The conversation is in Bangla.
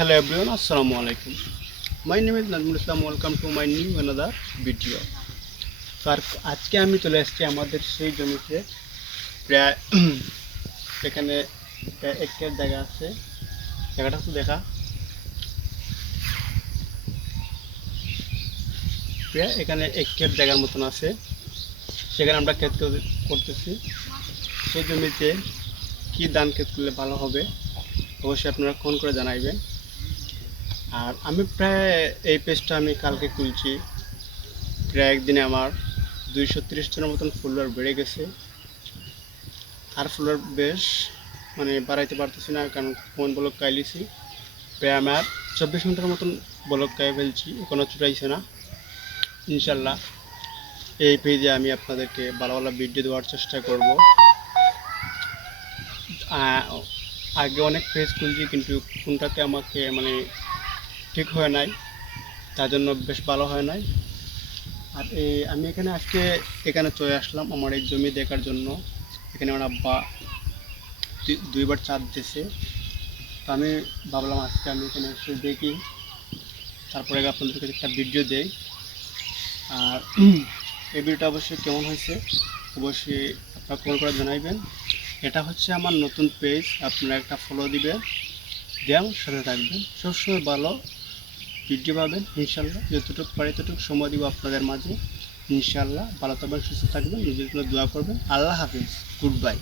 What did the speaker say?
Hello everyone, Assalamu alaikum. My name is Nazmul Islam. Welcome to my new another video. আজকে আমি চলে এসেছি আমাদের সেই জমিতে প্রায় এখানে একটা জায়গা আছে, জায়গাটা তো দেখা প্রায় এখানে একটা জায়গার মতন আছে, সেখানে আমরা ক্ষেত করতেছি। সেই জমিতে কি ধান ক্ষেত করলে ভালো হবে অবশ্যই আপনারা ফোন করে জানাইবেন। আর আমি প্রায় এই পেজটা আমি কালকে খুলছি, প্রায় একদিনে আমার 230 জনের মতন ফলোয়ার বেড়ে গেছে। আর ফলোয়ার বেশ বাড়াইতে পারতেছি না, কারণ ফোন ব্লক কাইলিছি। প্রায় আমার 24 ঘন্টার মতন ব্লক কাই ফেলছি, এখনও ছুটাইছে না। ইনশাল্লাহ এই পেজে আমি আপনাদেরকে ভালো ভালো ভিডিও দেওয়ার চেষ্টা করব। আগে অনেক পেজ খুলছি, কিন্তু কোনটাতে আমাকে ঠিক হয় নাই, তার জন্য বেশ ভালো হয় নাই। আর আমি এখানে চলে আসলাম আমার এই জমি দেখার জন্য। এখানে আমার আব্বা দুইবার চাঁদ দিয়েছে, তো আমি ভাবলাম আজকে আমি এখানে এসে দেখি, তারপরে আপনাদের কাছে একটা ভিডিও দেই। আর এই ভিডিওটা অবশ্যই কেমন হয়েছে অবশ্যই আপনারা কমেন্ট করে জানাইবেন। এটা হচ্ছে আমার নতুন পেজ, আপনারা একটা ফলো দিবেন, দেন সাথে থাকবেন, সবসময় ভালো ভিডিও পাবেন ইনশাল্লাহ। যতটুকু পারি ততটুকু সময় দিব আপনাদের মাঝে। ইনশাল্লাহ ভালো থাকবেন, সুস্থ থাকবেন, নিজের জন্য দোয়া করবেন। আল্লাহ হাফিজ, গুড বাই।